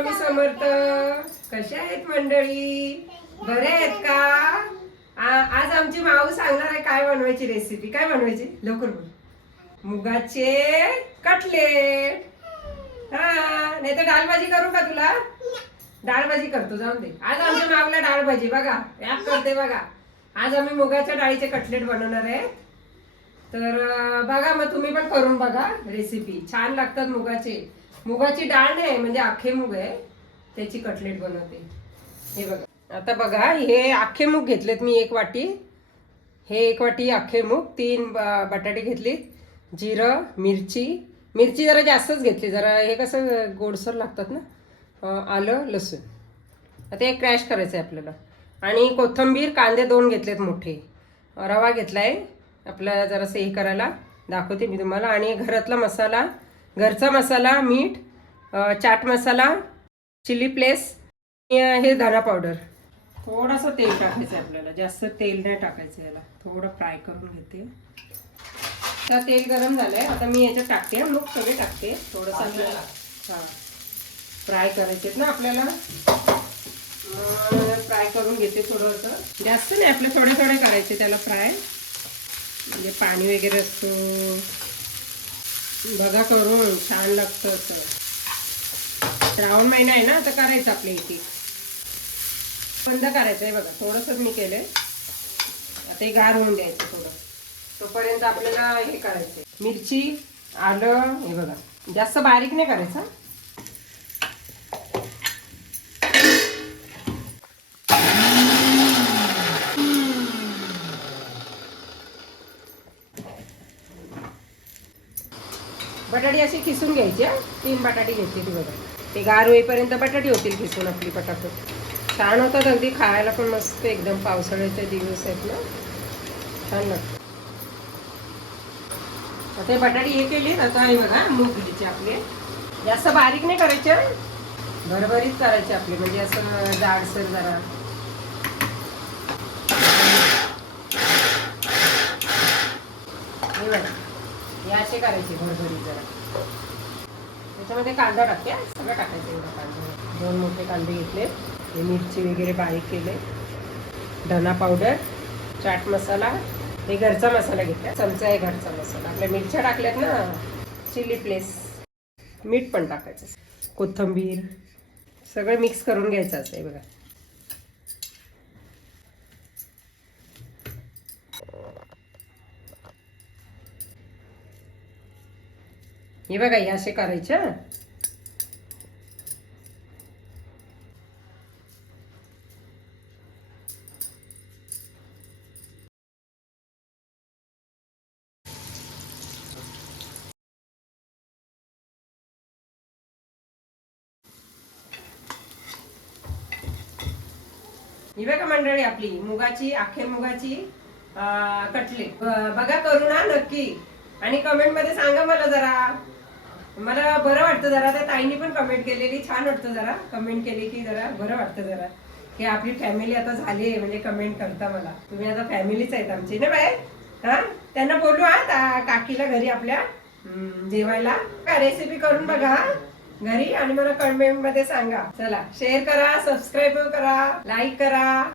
स्वामी समर्थ. कशा आहेत मंडळी? बरे आहेत का? आज आमची माऊ सांगणार आहे काय बनवायची रेसिपी. काय बनवायची लवकर बोल. मुगाचे कटलेट. हा, नाही तर डाळ भाजी करू का तुला? डाळ भाजी करतो, जाऊन दे. आज आमच्या माऊला डाळ भाजी बघा याद करते बघा. आज आम्ही मुगाच्या डाळीचे कटलेट बनवणार आहे. तर बघा, मग तुम्ही पण करून बघा रेसिपी. छान लागतात मुगाची डाळ नाही म्हणजे अख्खे मूग आहे, त्याची कटलेट बनवते. हे बघा, आता बघा, हे अख्खे मूग घेतलेत मी 1 वाटी. हे 1 वाटी अख्खे मूग. 3 बटाटे घेतली. जिरं, मिरची जरा जास्तच घेतली. जरा हे कसं गोडसर लागतात ना. आलं, लसूण. आता हे क्रॅश करायचं आहे आपल्याला. आणि कोथिंबीर, कांदे 2 घेतलेत मोठे. रवा घेतलाय आपला जरासं हे करायला, दाखवते मी तुम्हाला. आणि घरातला मसाला, घरचा मसाला, मीठ, चाट मसाला, चिली फ्लेक्स, हे धना पावडर. थोडंसं तेल टाकायचं आहे आपल्याला, जास्त तेल नाही टाकायचं. याला थोडं फ्राय करून घेते. तर तेल गरम झालंय, आता मी याच्यात टाकते. मूग सगळे टाकते. थोडंसं आपल्याला फ्राय करायचे ना आपल्याला. फ्राय करून घेते थोडंसं, जास्त नाही, आपले थोडे करायचे त्याला फ्राय. म्हणजे पाणी वगैरे असतो बघा, करून छान लागतं असं. श्रावण महिना आहे ना, तर करायचं आपल्या इथे. बंद करायचं आहे बघा, थोडंसंच मी केलंय. आता हे गार होऊन द्यायचं थोडं. तोपर्यंत आपल्याला हे करायचंय, मिरची, आलं, हे बघा, जास्त बारीक नाही करायचं. बटाटी अशी खिसून घ्यायची. 3 बटाटी घेतली ती बघा. ते गार होईपर्यंत बटाटी होतील खिसून आपली पटापट. छान होतात अगदी खायला पण मस्त एकदम. पावसाळ्याचे दिवस आहेत ना, छान लागतं. आता बटाटी हे केली. आता हे बघा, मूग घ्यायचे आपले. जास्त बारीक नाही करायचे, भरभरीत करायचे आपले, म्हणजे असं जाडसर जरा. हे बघा, हे असे करायचे भरभरीत जरा. त्याच्यामध्ये कांदा टाकते, सगळं टाकायचं. एवढा कांदा, 2 मोठे कांदे घेतले. हे मिरची वगैरे बारीक केले. धना पावडर, चाट मसाला, हे घरचा मसाला घेतला. चमचा आहे घरचा मसाला. आपल्या मिरच्या टाकल्यात ना, चिली फ्लेक्स, मीठ पण टाकायचं. कोथिंबीर, सगळं मिक्स करून घ्यायचं असं आहे बघा. हे बघा, हे असे करायचे. ही बघा मंडळी, आपली मुगाची, अख्खे मुगाची कटलेट. बघा करून हा नक्की. आणि कमेंट मध्ये सांगा मला जरा. मला बरं वाटतं जरा. त्या ताईंनी पण कमेंट केलेली, छान वाटतं जरा. कमेंट केली की जरा बरं वाटतं जरा, की आपली फॅमिली आता झाली आहे, म्हणजे कमेंट करता मला. तुम्ही आता फॅमिलीच आहेत आमची ना बाय. हा, त्यांना बोलू हा काकीला घरी आपल्या जेवायला. का रेसिपी करून बघा घरी, आणि मला कमेंट मध्ये सांगा. चला, शेअर करा, सबस्क्राईब करा, लाईक करा.